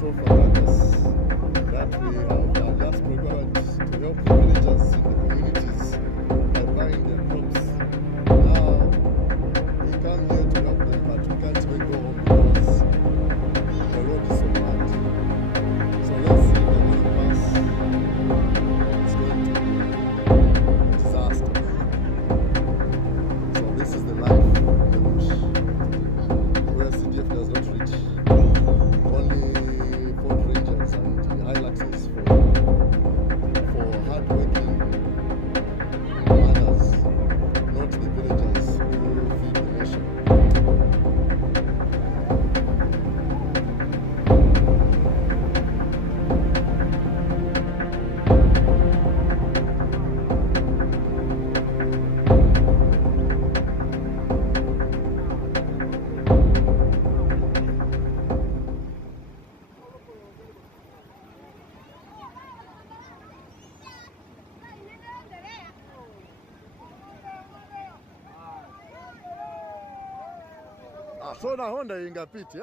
catastrophe attackers that we have just programmed to help the villagers in the communities by buying their crops. Now, we come here to help them, but we can't even go home because the road is so bad. So let's see if they're going to pass. It's going to be a disaster. So this is the life in the bush, where CDF does not reach. Only Fort Rangers and Highlanders for hard-working mothers, not the villagers who feed the nation. So na Honda ingapiti,